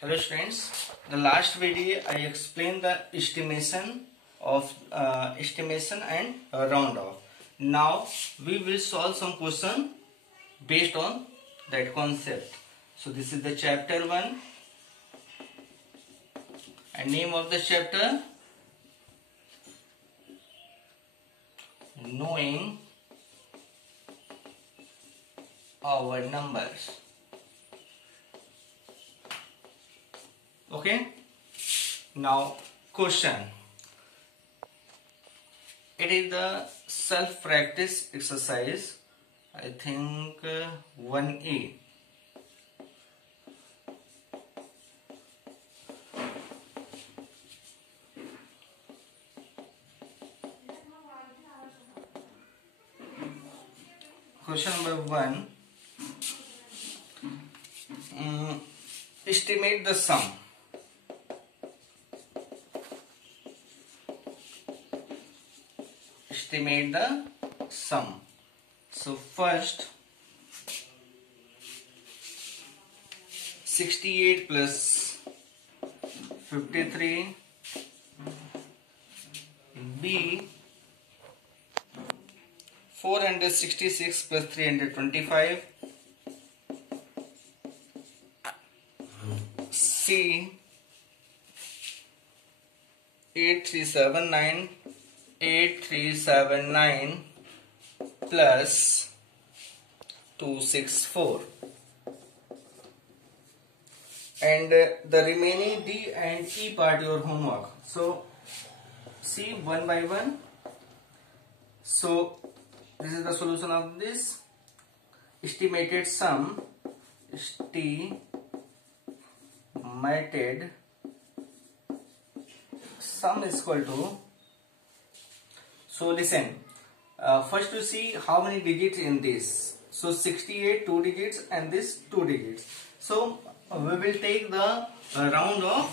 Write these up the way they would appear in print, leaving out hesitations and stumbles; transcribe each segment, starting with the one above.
Hello students, the last video I explained the estimation and round off. Now we will solve some question based on that concept. So this is the chapter 1 and name of the chapter knowing our numbers. Okay, now question. It is the self practice exercise, I think 1A. Question number 1. Estimate the sum. Estimate the sum. So first 68 plus 53 B 466 plus 325 C 8379 plus 264 and the remaining D and E part your homework. So see one by one. So this is the solution of this. Estimated sum is equal to, so listen, first to see how many digits in this. So 68 2 digits and this 2 digits. So we will take the round of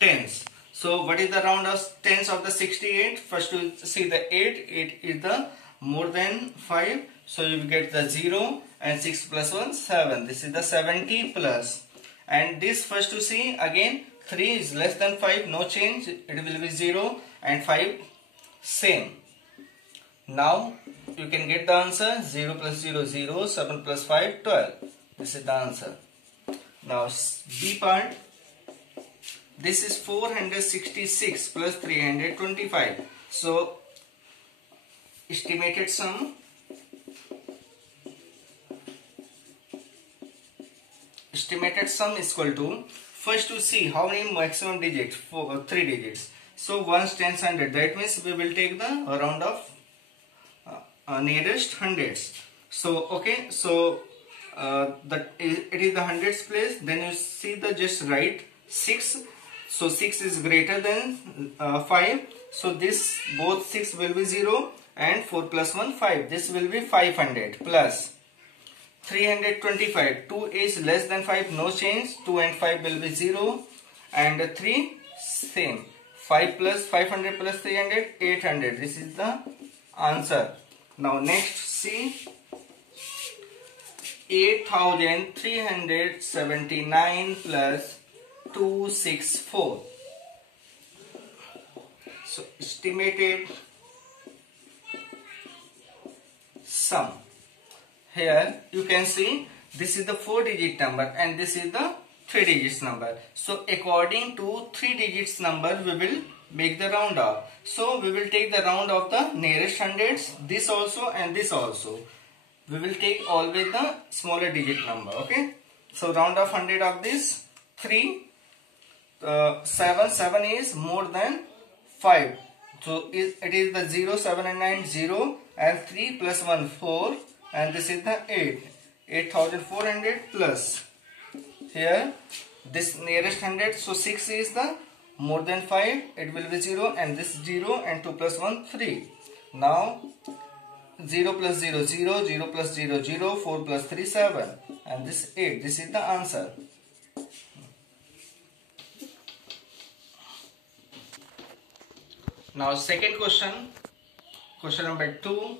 tens. So what is the round of tens of the 68? First to see the 8 is the more than 5. So you will get the 0 and 6 plus 1 7. This is the 70 plus. And this first to see again 3 is less than 5, no change, it will be 0 and 5 same. Now you can get the answer 0 plus 0 0, 7 plus 5 12. This is the answer. Now B part, this is 466 plus 325. So estimated sum is equal to, first to see how many maximum digits, 3 digits. So 1s, 10s, 100. That means we will take the round of nearest hundreds. So okay, so it is the hundreds place. Then you see the just write 6. So 6 is greater than 5. So this both 6 will be 0 and 4 plus 1 5. This will be 500 plus 325. 2 is less than 5, no change. 2 and 5 will be 0 and 3 same. 5 plus 500 plus 300 800. This is the answer. Now next see 8379 plus 264. So estimated sum. Here you can see this is the 4 digit number and this is the 3 digits number. So according to 3 digits number we will make the round off. So we will take the round of the nearest hundreds, this also and this also. We will take always the smaller digit number. Okay. So round of 100 of this 3, 7 is more than 5. So it is the 0, 7 and 9 0 and 3 plus 1 4 and this is the 8400 plus here this nearest 100. So 6 is the more than 5, it will be 0 and this 0 and 2 plus 1 3. Now 0 plus 0 0, 0 plus 0 0, 4 plus 3 7 and this 8. This is the answer. Now second question, question number 2.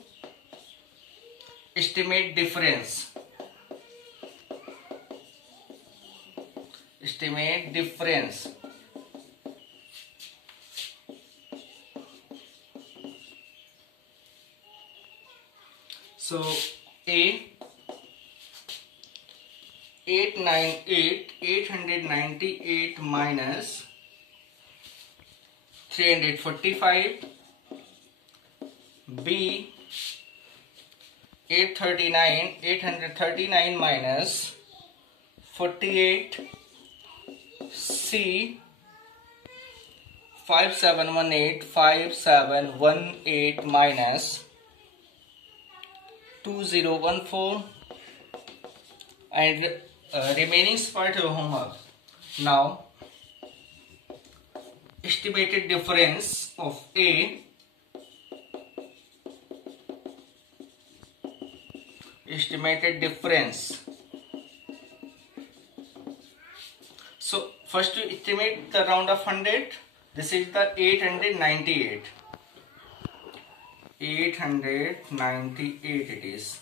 Estimate difference. estimate difference. So A 898 minus 345, B 839 minus 48, C 5718 minus 2014, and remaining part of homework. Now estimated difference of A, estimated difference. So first to estimate the round of 100, this is the 898 it is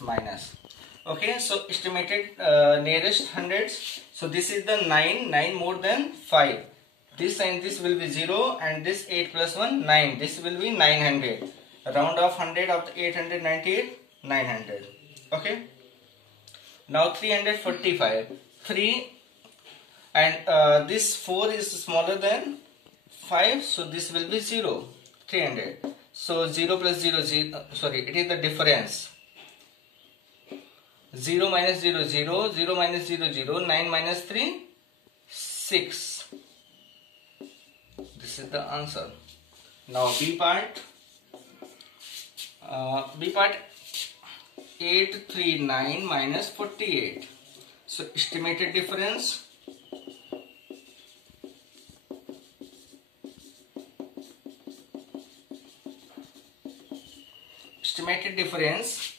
minus. Okay, so estimated nearest hundreds. So this is the 9 more than 5. This and this will be 0, and this 8 plus 1 9. This will be 900. Round of 100 of the 898 900. Okay. Now 345 3, and this 4 is smaller than 5, so this will be 0 300. So 0 plus 0 0, sorry, it is the difference. 0 minus 0 0, 0 minus 0 0, 9 minus 3 6. This is the answer. Now B part. B part 839 minus 48. So estimated difference. Estimated difference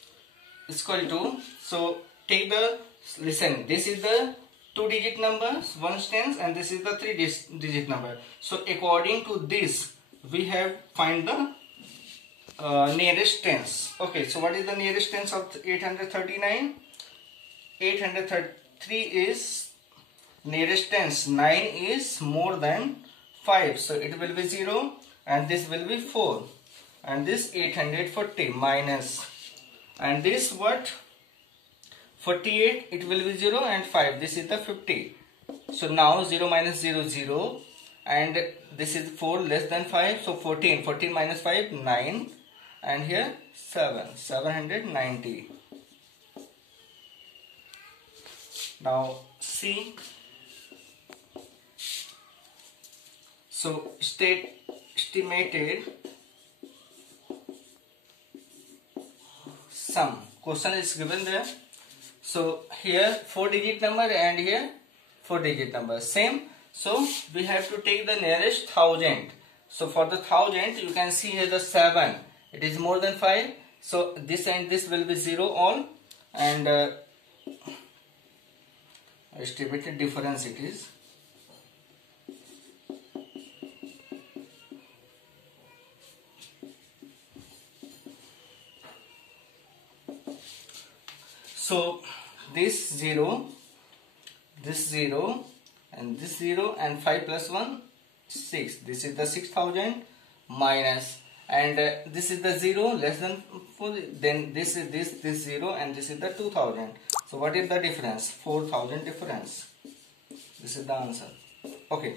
is equal to, so take the, listen, this is the 2-digit numbers, 1 tens, and this is the 3-digit number. So according to this, we have find the nearest tens. Okay, so what is the nearest tens of 839? 833 is nearest tens. 9 is more than 5, so it will be 0, and this will be 4, and this 840 minus, and this what, 48, it will be 0 and 5, this is the 50. So now 0 minus 0 0, and this is 4 less than 5, so 14 minus 5 9, and here 790. Now C. So estimated sum. Question is given there. So here 4-digit number and here 4-digit number same. So we have to take the nearest 1000. So for the 1000 you can see here the 7. It is more than 5. So this and this will be 0 all, and estimated difference it is. So this 0, and this 0, and 5 plus 1 6. This is the 6000 minus, and this is the 0 less than 4. Then this is this 0, and this is the 2000. So what is the difference? 4000 difference. This is the answer. Okay.